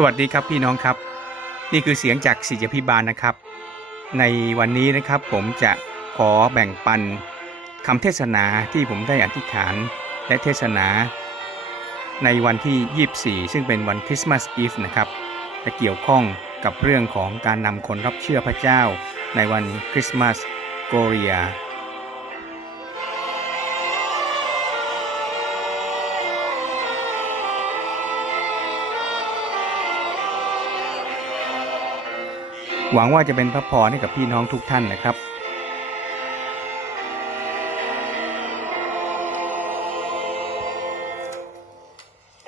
สวัสดีครับพี่น้องครับ นี่คือเสียงจากศิษยพิบาลนะครับ ในวันนี้นะครับผมจะขอแบ่งปันคำเทศนาที่ผมได้อธิษฐานและเทศนา ในวันที่ 24 ซึ่งเป็นวันคริสต์มาสอีฟนะครับจะเกี่ยวข้องกับเรื่องของการนำคนรับเชื่อพระเจ้าในวันคริสต์มาสโกเรีย หวังว่าจะเป็นพระพรให้กับพี่น้องทุกท่านนะครับ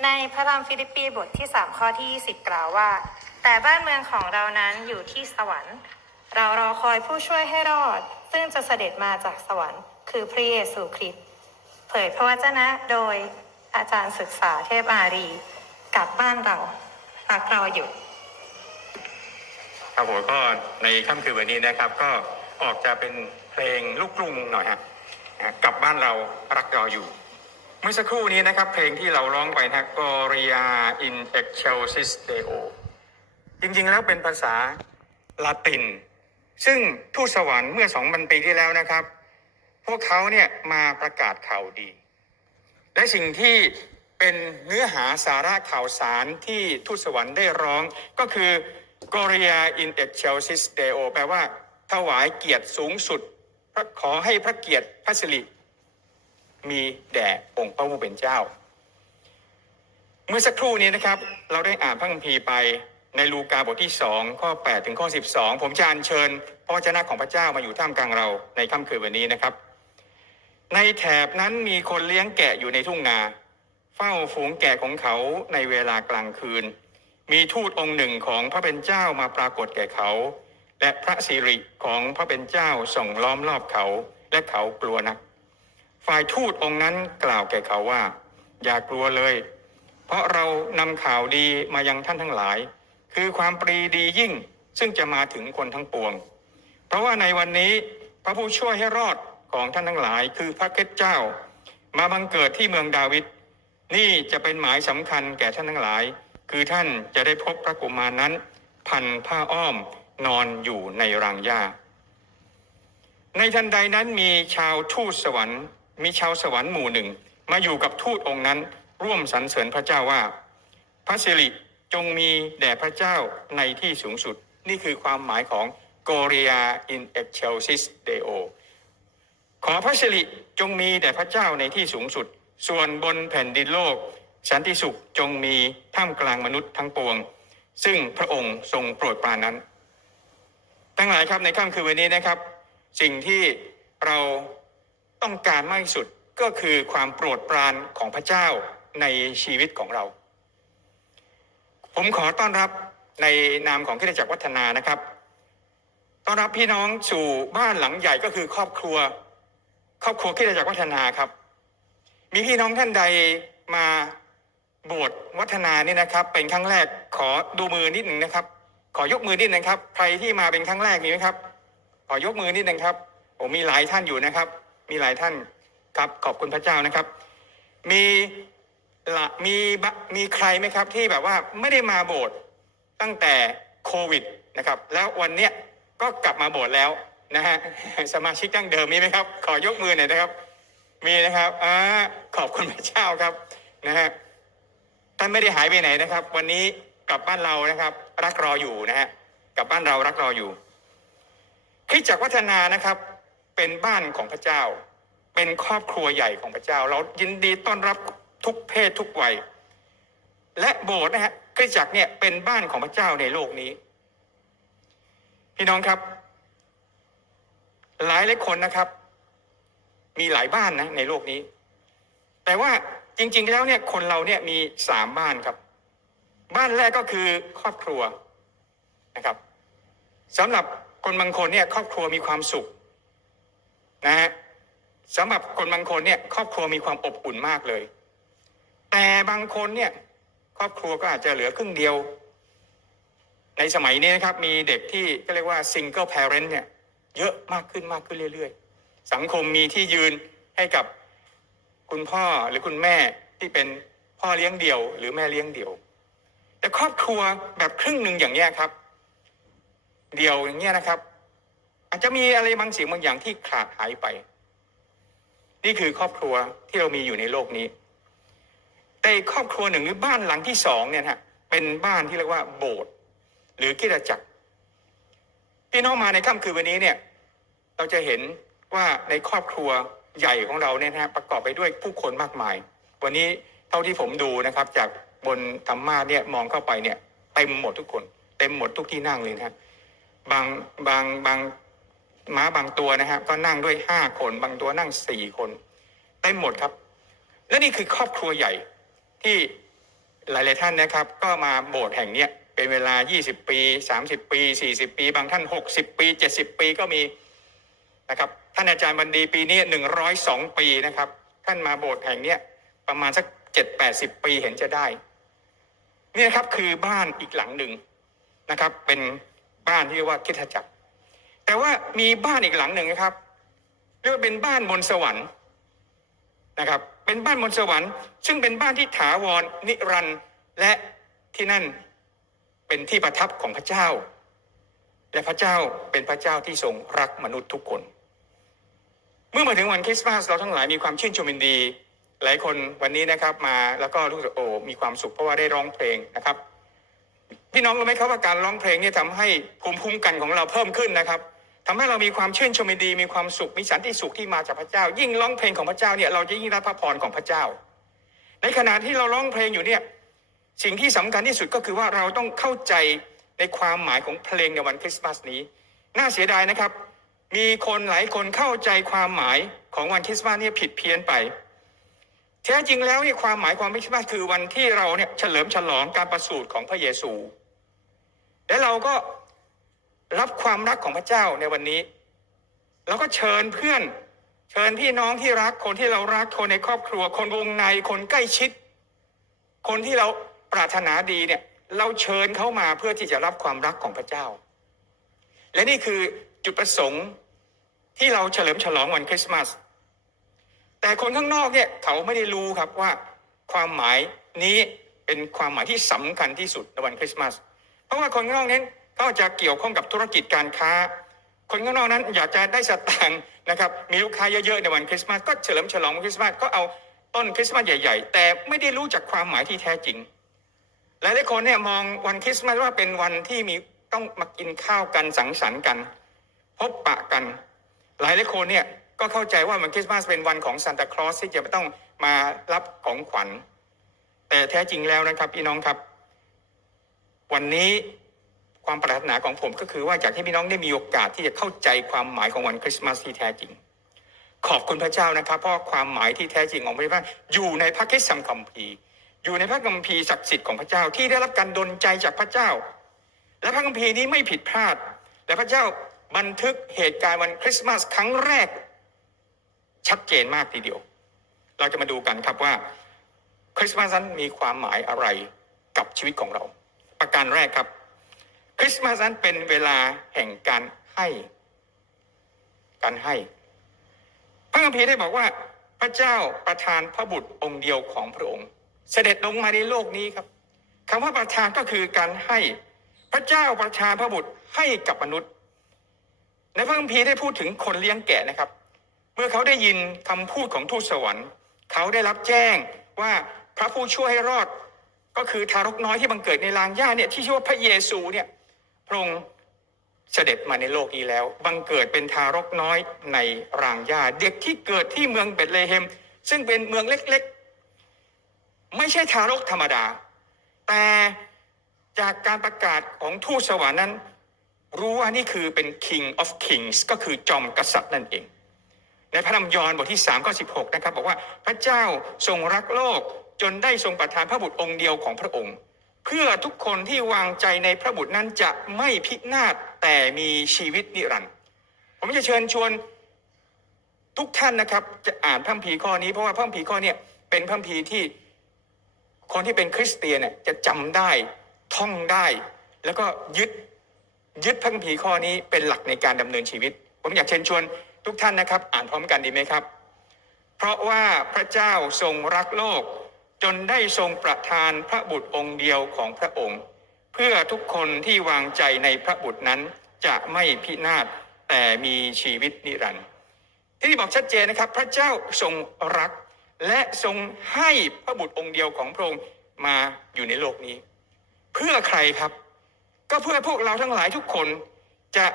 ในพระธรรมฟิลิปปีบทที่ 3 ข้อที่ 20 กล่าวว่า แต่บ้านเมืองของเรานั้นอยู่ที่สวรรค์ เรารอคอยผู้ช่วยให้รอด ซึ่งจะเสด็จมาจากสวรรค์ คือพระเยซูคริสต์เผยพระวจนะโดยอาจารย์ศึกษาเทพอารี กลับบ้านเรารักเราอยู่ ครับผมก็ในค่ำคืนวันนี้นะครับ ก็ออกจะเป็นเพลงลูกกรุงหน่อยฮะกลับบ้านเรารักเราอยู่ เมื่อสักครู่นี้นะครับ เพลงที่เราร้องไปนะ Gloria in excelsis Deo จริงๆแล้วเป็นภาษาลาติน ซึ่งทูตสวรรค์เมื่อสองพันปีที่แล้วนะครับ พวกเขาเนี่ยมาประกาศข่าวดี และสิ่งที่เป็นเนื้อหาสาระข่าวสารที่ทูตสวรรค์ได้ร้องก็คือ Gloria in excelsis Deo แปลว่าถวายเกียรติสูงสุดพระขอให้พระเกียรติพระสิริ มีแด่องค์พระผู้เป็นเจ้า เมื่อสักครู่นี้นะครับ เราได้อ่านพระคัมภีร์ไปในลูกาบทที่สองข้อ 8 ถึงข้อ 12 ผมจะอัญเชิญพระวจนะของพระเจ้ามาอยู่ท่ามกลางเราในค่ำคืนวันนี้นะครับ ในแถบนั้นมีคนเลี้ยงแกะอยู่ในทุ่งนา เฝ้าฝูงแกะของเขาในเวลากลางคืน มีทูตองค์หนึ่งของพระเป็นเจ้ามาปรากฏแก่เขา และพระสิริของพระเป็นเจ้าส่องล้อมรอบเขา และเขากลัวนัก ฝ่ายทูตองค์นั้นกล่าวแก่เขาว่า อย่ากลัวเลย เพราะเรานำข่าวดีมายังท่านทั้งหลาย คือความปรีดียิ่งซึ่งจะมาถึงคนทั้งปวง เพราะว่าในวันนี้พระผู้ช่วยให้รอดของท่านทั้งหลาย คือพระเกศเจ้า มาบังเกิดที่เมืองดาวิดนี่จะเป็นหมายสำคัญแก่ท่านทั้งหลาย คือท่านจะได้พบพระกุมารนั้น พันผ้าอ้อมนอนอยู่ในรางหญ้า ในทันใดนั้นมีชาวทูตสวรรค์ มีชาวสวรรค์หมู่หนึ่ง มาอยู่กับทูตองค์นั้น ร่วมสรรเสริญพระเจ้าว่า พระสิริจงมีแด่พระเจ้าในที่สูงสุด นี่คือความหมายของ Gloria in excelsis Deo ขอพระสิริจงมีแด่พระเจ้าในที่สูงสุด ส่วนบนแผ่นดินโลก สันติสุขจงมีท่ามกลางมนุษย์ทั้งปวง ซึ่งพระองค์ทรงโปรดปรานนั้น ทั้งหลายครับในค่ำคืนวันนี้นะครับ สิ่งที่เราต้องการมากที่สุดก็คือความโปรดปรานของพระเจ้าในชีวิตของเรา ผมขอต้อนรับในนามของคริสตจักรวัฒนานะครับ ต้อนรับพี่น้องสู่บ้านหลังใหญ่ก็คือครอบครัว ครอบครัวคริสตจักรวัฒนาครับ มีพี่น้องท่านใดมา บสถ์วัฒนานี่นะครับ เป็นครั้งแรกขอดูมือนิดหนึ่งนะครับ ขอยกมือนิดหนึ่งครับ ใครที่มาเป็นครั้งแรกมีไหมครับ ขอยกมือนิดหนึ่งครับผมมีหลายท่านอยู่นะครับ มีหลายท่านครับขอบคุณพระเจ้านะครับ มีละมีมีใครไหมครับ ที่แบบว่าไม่ได้มาโบสถ์ตั้งแต่โควิดนะครับ แล้ววันเนี้ยก็กลับมาโบสถ์แล้วนะฮะสมาชิกดั้งเดิมมีไหมครับ ขอยกมือหน่อยนะครับ มีนะครับอ่าขอบคุณพระเจ้าครับนะฮะ ท่านไม่ได้หายไปไหนนะครับ วันนี้กลับบ้านเรานะครับ รักรออยู่นะฮะกลับบ้านเรารักรออยู่คริสตจักวัฒนานะครับ เป็นบ้านของพระเจ้า เป็นครอบครัวใหญ่ของพระเจ้า เรายินดีต้อนรับทุกเพศทุกวัย และโบสถ์นะฮะคริสตจักรเนี่ยเป็นบ้านของพระเจ้าในโลกนี้ พี่น้องครับ หลายหลายคนนะครับ มีหลายบ้านนะในโลกนี้ แต่ว่า จริง ๆ แล้วเนี่ยคนเราเนี่ยมีสามบ้านครับ บ้านแรกก็คือครอบครัวนะครับสำหรับคนบางคนเนี่ยครอบครัวมีความสุขนะฮะสำหรับคนบางคนเนี่ยครอบครัวมีความอบอุ่นมากเลย แต่บางคนเนี่ยครอบครัวก็อาจจะเหลือครึ่งเดียว ในสมัยนี้นะครับ มีเด็กที่ก็เรียกว่า single parent เนี่ยเยอะมากขึ้นมากขึ้นเรื่อย ๆ สังคมมีที่ยืนให้กับ คุณพ่อหรือคุณแม่ที่เป็นพ่อเลี้ยงเดี่ยว หรือแม่เลี้ยงเดี่ยว แต่ครอบครัวแบบครึ่งหนึ่งอย่างเนี้ยครับ เดี่ยวอย่างเงี้ยนะครับ อาจจะมีอะไรบางสิ่งบางอย่างที่ขาดหายไป นี่คือครอบครัวที่เรามีอยู่ในโลกนี้ แต่ครอบครัวหนึ่งหรือบ้านหลังที่สองเนี่ยฮะเป็นบ้านที่เรียกว่าโบสถ์หรือกิจจักรพี่น้องมาในค่ำคืนวันนี้เนี่ย เราจะเห็นว่าในครอบครัว ใหญ่ของเราเนี่ยนะฮะประกอบไปด้วยผู้คนมากมาย วันนี้เท่าที่ผมดูนะครับ จากบนธรรมาเนี่ยมองเข้าไปเนี่ยเต็มหมดทุกคนเต็มหมดทุกที่นั่งเลยนะฮะบางบางบางม้าบางตัวนะฮะก็นั่งด้วยห้าคนบางตัวนั่งสี่คนเต็มหมดครับ และนี่คือครอบครัวใหญ่ที่หลาย ๆ ท่านนะครับ ก็มาโบสถ์แห่งเนี้ยเป็นเวลา 20 ปี 30 ปี 40 ปี บางท่าน 60 ปี 70 ปีก็มี นะครับท่านอาจารย์บันดีปีนี้102ปีนะครับ ท่านมาโบสถ์แห่งเนี้ยประมาณสัก7-80ปีเห็นจะได้นี่นะครับคือบ้านอีกหลังหนึ่งนะครับ เป็นบ้านที่เรียกว่าคิดจักร แต่ว่ามีบ้านอีกหลังหนึ่งนะครับเรียกว่าเป็นบ้านบนสวรรค์นะครับ เป็นบ้านบนสวรรค์ ซึ่งเป็นบ้านที่ถาวรนิรันดร์และที่นั่นเป็นที่ประทับของพระเจ้า และพระเจ้าเป็นพระเจ้าที่ทรงรักมนุษย์ทุกคน เมื่อมาถึงวันคริสต์มาสเราทั้งหลายมีความชื่นชมยินดี หลายคนวันนี้นะครับมาแล้วก็รู้สึกโอ้มีความสุขเพราะว่าได้ร้องเพลงนะครับ พี่น้องรู้ไหมครับว่าการร้องเพลงเนี่ยทำให้ภูมิคุ้มกันของเราเพิ่มขึ้นนะครับทำให้เรามีความชื่นชมยินดี มีความสุขมีสันติสุขที่มาจากพระเจ้า ยิ่งร้องเพลงของพระเจ้าเนี่ยเราจะยิ่งรับพระพรของพระเจ้า ในขณะที่เราร้องเพลงอยู่เนี่ยสิ่งที่สำคัญที่สุดก็คือว่าเราต้องเข้าใจในความหมายของเพลงในวันคริสต์มาสนี้ น่าเสียดายนะครับ มีคนหลายคนเข้าใจความหมายของวันคริสต์มาสเนี่ยผิดเพี้ยนไป แท้จริงแล้วเนี่ยความหมายความคริสต์มาสคือวันที่เราเนี่ยเฉลิมฉลองการประสูติของพระเยซู และเราก็รับความรักของพระเจ้าในวันนี้เราก็เชิญเพื่อนเชิญพี่น้องที่รักคนที่เรารักคนในครอบครัว คนวงในคนใกล้ชิด คนที่เราปรารถนาดีเนี่ยเราเชิญเขามาเพื่อที่จะรับความรักของพระเจ้า และนี่คือ จุดประสงค์ที่เราเฉลิมฉลองวันคริสต์มาส แต่คนข้างนอกเนี่ยเขาไม่ได้รู้ครับว่าความหมายนี้เป็นความหมายที่สำคัญที่สุดในวันคริสต์มาส เพราะว่าคนข้างนอกนั้นก็จะเกี่ยวข้องกับธุรกิจการค้า คนข้างนอกนั้นอยากจะได้สตางค์นะครับ มีลูกค้าเยอะๆในวันคริสต์มาสก็เฉลิมฉลองวันคริสต์มาสก็เอาต้นคริสต์มาสใหญ่ๆ แต่ไม่ได้รู้จักความหมายที่แท้จริง หลายๆคนเนี่ยมองวันคริสต์มาสว่าเป็นวันที่มีต้องมากินข้าวกันสังสรรค์กัน พบปะกัน หลายหลายคนเนี่ยก็เข้าใจว่าวันคริสต์มาสเป็นวันของซานตาคลอสที่จะต้องมารับของขวัญ แต่แท้จริงแล้วนะครับพี่น้องครับ วันนี้ความปรารถนาของผมก็คือว่าอยากให้พี่น้องได้มีโอกาสที่จะเข้าใจความหมายของวันคริสต์มาสที่แท้จริง ขอบคุณพระเจ้านะครับ เพราะความหมายที่แท้จริงของพระเจ้าอยู่ในพระคิดสัมคัมภีร์อยู่ในพระคัมภีร์ศักดิ์สิทธิ์ของพระเจ้าที่ได้รับการดลใจจากพระเจ้า และพระคัมภีร์นี้ไม่ผิดพลาด และพระเจ้า บันทึกเหตุการณ์วันคริสต์มาสครั้งแรก ชัดเจนมากทีเดียว เราจะมาดูกันครับว่าคริสต์มาสนั้นมีความหมายอะไรกับชีวิตของเรา ประการแรกครับ คริสต์มาสนั้นเป็นเวลาแห่งการให้ การให้ พระคัมภีร์ได้บอกว่า พระเจ้าประทานพระบุตรองค์เดียวของพระองค์ เสด็จลงมาในโลกนี้ครับคำว่าประทานก็คือการให้ พระเจ้าประทานพระบุตรให้กับมนุษย์ ในพระคัมภีร์ได้พูดถึงคนเลี้ยงแกะนะครับ เมื่อเขาได้ยินคำพูดของทูตสวรรค์ เขาได้รับแจ้งว่าพระผู้ช่วยให้รอด ก็คือทารกน้อยที่บังเกิดในรางหญ้าเนี่ยที่ชื่อว่าพระเยซูเนี่ยพระองค์เสด็จมาในโลกนี้แล้ว บังเกิดเป็นทารกน้อยในรางหญ้าเด็กที่เกิดที่เมืองเบธเลเฮม ซึ่งเป็นเมืองเล็กๆ ไม่ใช่ทารกธรรมดา แต่จากการประกาศของทูตสวรรค์นั้น รู้ว่านี่คือเป็น King of Kings ก็คือจอมกษัตริย์นั่นเอง ในพระธรรมยอห์นบทที่3ข้อ16 นะครับ บอกว่าพระเจ้าทรงรักโลกจนได้ทรงประทานพระบุตรองค์เดียวของพระองค์ เพื่อทุกคนที่วางใจในพระบุตรนั้นจะไม่พินาศแต่มีชีวิตนิรันดร์ผมจะเชิญชวนทุกท่านนะครับ จะอ่านพระคัมภีข้อนี้เพราะว่าพระคัมภีข้อเนี้เป็นพระคัมภีที่คนที่เป็นคริสเตียนเนี่ยจะจำได้ท่องได้ แล้วก็ยึด ยึดพระคัมภีร์ข้อนี้เป็นหลักในการดำเนินชีวิต ผมอยากเชิญชวนทุกท่านนะครับ อ่านพร้อมกันดีไหมครับ เพราะว่าพระเจ้าทรงรักโลก จนได้ทรงประทานพระบุตรองค์เดียวของพระองค์ เพื่อทุกคนที่วางใจในพระบุตรนั้นจะไม่พินาศแต่มีชีวิตนิรันดร์ที่นี่บอกชัดเจนนะครับ พระเจ้าทรงรัก และทรงให้พระบุตรองค์เดียวของพระองค์มาอยู่ในโลกนี้ เพื่อใครครับ ก็เพื่อพวกเราทั้งหลายทุกคนจะ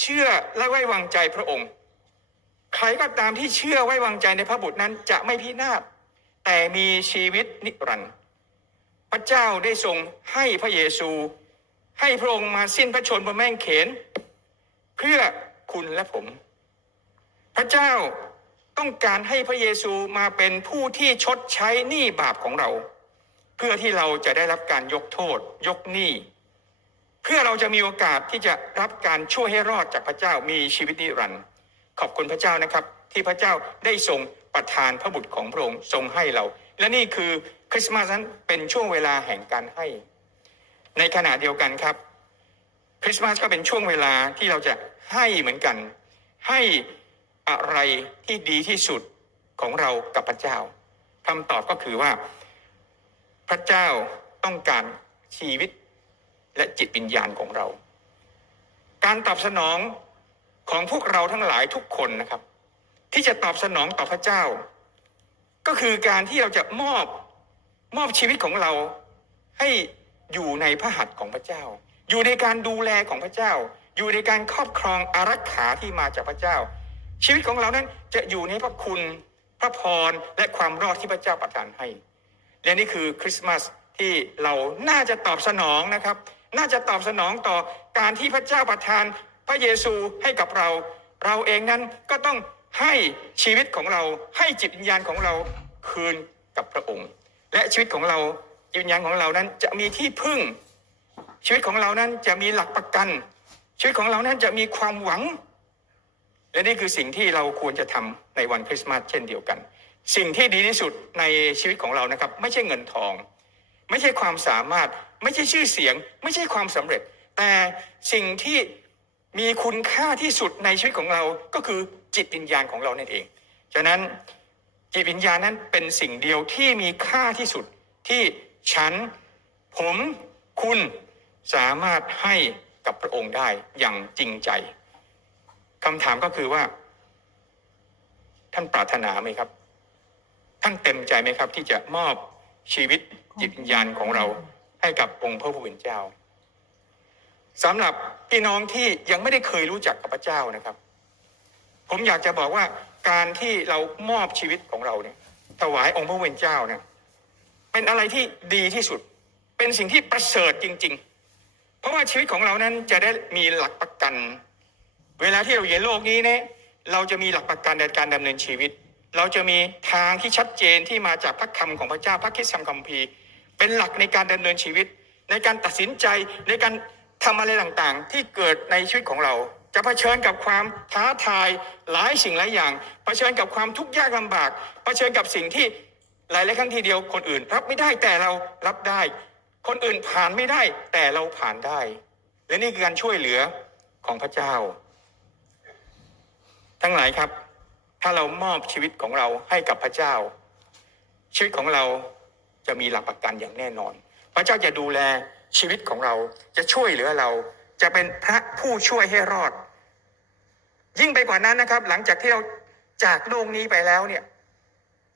เชื่อและไว้วางใจพระองค์ ใครก็ตามที่เชื่อไว้วางใจในพระบุตรนั้นจะไม่พินาศแต่มีชีวิตนิรันดร์พระเจ้าได้ทรงให้พระเยซู ให้พระองค์มาสิ้นพระชนม์บนแม่งเขน เพื่อคุณและผม พระเจ้าต้องการให้พระเยซูมาเป็นผู้ที่ชดใช้หนี้บาปของเรา เพื่อที่เราจะได้รับการยกโทษ ยกหนี้ พื่อเราจะมีโอกาสที่จะรับการช่วยให้รอดจากพระเจ้ามีชีวิตนิรันดร์ขอบคุณพระเจ้านะครับ ที่พระเจ้าได้ทรงประทานพระบุตรของพระองค์ทรงให้เรา และนี่คือคริสต์มาสนั้นเป็นช่วงเวลาแห่งการให้ ในขณะเดียวกันครับ คริสต์มาสก็เป็นช่วงเวลาที่เราจะให้เหมือนกัน ให้อะไรที่ดีที่สุดของเรากับพระเจ้าคำตอบก็คือว่า พระเจ้าต้องการชีวิต และจิตวิญญาณของเรา การตอบสนองของพวกเราทั้งหลายทุกคนนะครับ ที่จะตอบสนองต่อพระเจ้า ก็คือการที่เราจะมอบมอบชีวิตของเราให้อยู่ในพระหัตถ์ของพระเจ้า อยู่ในการดูแลของพระเจ้า อยู่ในการครอบครองอารักขาที่มาจากพระเจ้า ชีวิตของเรานั้นจะอยู่ในพระคุณพระพรและความรอดที่พระเจ้าประทานให้ และนี่คือคริสต์มาสที่เราน่าจะตอบสนองนะครับ น่าจะตอบสนองต่อการที่พระเจ้าประทานพระเยซูให้กับเรา เราเองนั้นก็ต้องให้ชีวิตของเราให้จิตวิญญาณของเราคืนกับพระองค์ และชีวิตของเราจิตวิญญาณของเรานั้นจะมีที่พึ่ง ชีวิตของเรานั้นจะมีหลักประกัน ชีวิตของเรานั้นจะมีความหวัง และนี่คือสิ่งที่เราควรจะทำในวันคริสต์มาสเช่นเดียวกัน สิ่งที่ดีที่สุดในชีวิตของเรานะครับ ไม่ใช่เงินทอง ไม่ใช่ความสามารถ ไม่ใช่ชื่อเสียง ไม่ใช่ความสำเร็จ แต่สิ่งที่มีคุณค่าที่สุดในชีวิตของเราก็คือจิตวิญญาณของเรานั่นเอง ฉะนั้นจิตวิญญาณนั้นเป็นสิ่งเดียวที่มีค่าที่สุดที่ฉัน ผมคุณสามารถให้กับพระองค์ได้อย่างจริงใจคำถามก็คือว่า ท่านปรารถนาไหมครับ ท่านเต็มใจไหมครับ ที่จะมอบชีวิตจิตวิญญาณของเรา ให้กับองค์พระผู้เป็นเจ้าสำหรับพี่น้องที่ยังไม่ได้เคยรู้จักกับพระเจ้านะครับ ผมอยากจะบอกว่าการที่เรามอบชีวิตของเราเนี่ยถวายองค์พระผู้เป็นเจ้าเนี่ยเป็นอะไรที่ดีที่สุด เป็นสิ่งที่ประเสริฐจริง ๆ เพราะว่าชีวิตของเรานั้นจะได้มีหลักประกัน เวลาที่เราอยู่ในโลกนี้เนี่ยเราจะมีหลักประกันในการดำเนินชีวิต เราจะมีทางที่ชัดเจนที่มาจากพระคำของพระเจ้าพระคิดสัมคัมภีร์ เป็นหลักในการดำเนินชีวิต ในการตัดสินใจในการทำอะไรต่างๆ ที่เกิดในชีวิตของเราจะเผชิญกับความท้าทายหลายสิ่งหลายอย่างเผชิญกับความทุกข์ยากลำบากเผชิญกับสิ่งที่หลายๆครั้งทีเดียวคนอื่น รับไม่ได้แต่เรารับได้ คนอื่นผ่านไม่ได้แต่เราผ่านได้ และนี่คือการช่วยเหลือของพระเจ้า ทั้งหลายครับ ถ้าเรามอบชีวิตของเราให้กับพระเจ้า ชีวิตของเรา จะมีหลักประกันอย่างแน่นอน พระเจ้าจะดูแลชีวิตของเราจะช่วยเหลือเรา จะเป็นพระผู้ช่วยให้รอด ยิ่งไปกว่านั้นนะครับ หลังจากที่เราจากโลกนี้ไปแล้วเนี่ย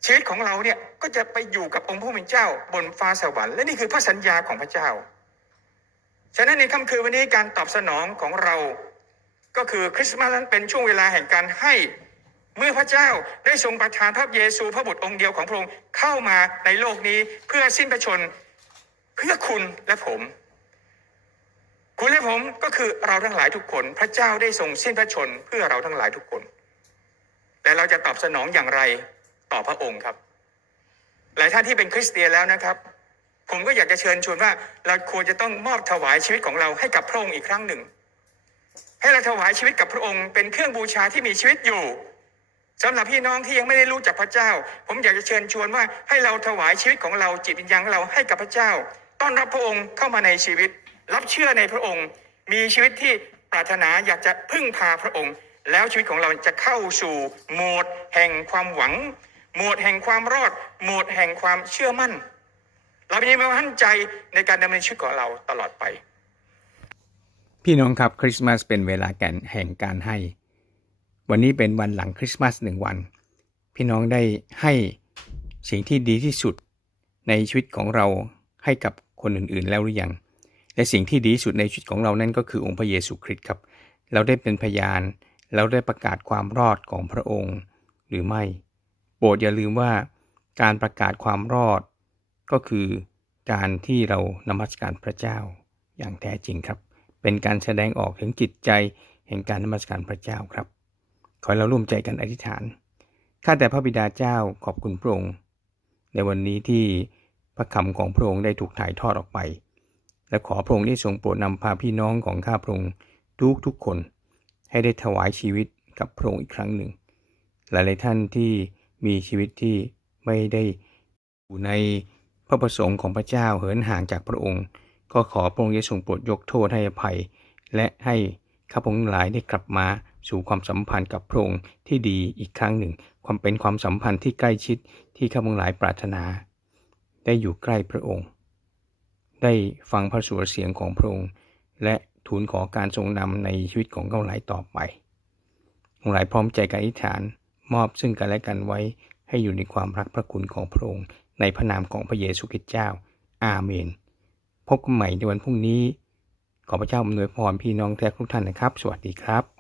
ชีวิตของเราเนี่ยก็จะไปอยู่กับองค์ผู้เป็นเจ้าบนฟ้าสวรรค์และนี่คือพระสัญญาของพระเจ้า ฉะนั้นในค่ำคืนวันนี้การตอบสนองของเรา ก็คือคริสต์มาสนั้นเป็นช่วงเวลาแห่งการให้ เมื่อพระเจ้าได้ทรงประทานพระเยซูพระบุตรองค์เดียวของพระองค์เข้ามาในโลกนี้เพื่อสิ้นพระชน เพื่อคุณและผม คุณและผมก็คือเราทั้งหลายทุกคน พระเจ้าได้ทรงสิ้นพระชนเพื่อเราทั้งหลายทุกคนแต่เราจะตอบสนองอย่างไรต่อพระองค์ครับ หลายท่านที่เป็นคริสเตียนแล้วนะครับ ผมก็อยากจะเชิญชวนว่าเราควรจะต้องมอบถวายชีวิตของเราให้กับพระองค์อีกครั้งหนึ่ง ให้เราถวายชีวิตกับพระองค์เป็นเครื่องบูชาที่มีชีวิตอยู่ สำหรับพี่น้องที่ยังไม่ได้รู้จักพระเจ้า ผมอยากจะเชิญชวนว่าให้เราถวายชีวิตของเราจิตวิญญาณเราให้กับพระเจ้า ต้อนรับพระองค์เข้ามาในชีวิต รับเชื่อในพระองค์ มีชีวิตที่ปรารถนาอยากจะพึ่งพาพระองค์ แล้วชีวิตของเราจะเข้าสู่โหมดแห่งความหวัง โหมดแห่งความรอด โหมดแห่งความเชื่อมั่น เรามีมั่นใจในการดำเนินชีวิตของเราตลอดไป พี่น้องครับคริสต์มาสเป็นเวลาแก่นแห่งการให้ วันนี้เป็นวันหลังคริสต์มาสหนึ่งวัน พี่น้องได้ให้สิ่งที่ดีที่สุดในชีวิตของเราให้กับคนอื่นๆแล้วหรือยัง และสิ่งที่ดีที่สุดในชีวิตของเรานั่นก็คือองค์พระเยซูคริสต์ครับ เราได้เป็นพยาน เราได้ประกาศความรอดของพระองค์หรือไม่ โปรดอย่าลืมว่าการประกาศความรอด ก็คือการที่เรานมัสการพระเจ้าอย่างแท้จริงครับ เป็นการแสดงออกถึงจิตใจแห่งการนมัสการพระเจ้าครับ ขอเราร่วมใจกันอธิษฐาน ข้าแต่พระบิดาเจ้าขอบคุณพระองค์ ในวันนี้ที่พระคำของพระองค์ได้ถูกถ่ายทอดออกไป และขอพระองค์ได้ทรงโปรดนำพาพี่น้องของข้าพระองค์ทุกทุกๆคน ให้ได้ถวายชีวิตกับพระองค์อีกครั้งหนึ่ง หลายๆท่านที่มีชีวิตที่ไม่ได้อยู่ในพระประสงค์ของพระเจ้าเหินห่างจากพระองค์ ก็ขอพระองค์ได้ทรงโปรดยกโทษให้อภัย และให้ข้าพงทั้งหลายได้กลับมา สู่ความสัมพันธ์กับพระองค์ที่ดีอีกครั้งหนึ่ง ความเป็นความสัมพันธ์ที่ใกล้ชิดที่ข้าพงหลายปรารถนา ได้อยู่ใกล้พระองค์ ได้ฟังพระสุรเสียงของพระองค์ และทูลขอการทรงนำในชีวิตของข้าพงหลายต่อไปข้าพงหลายพร้อมใจกันอธิษฐาน มอบซึ่งกันและกันไว้ให้อยู่ในความรักพระคุณของพระองค์ในพระนามของพระเยซูคริสต์เจ้า อาเมน พบกันใหม่ในวันพรุ่งนี้ ขอพระเจ้าอำนวยพรพี่น้องแท้ทุกท่านนะครับ สวัสดีครับ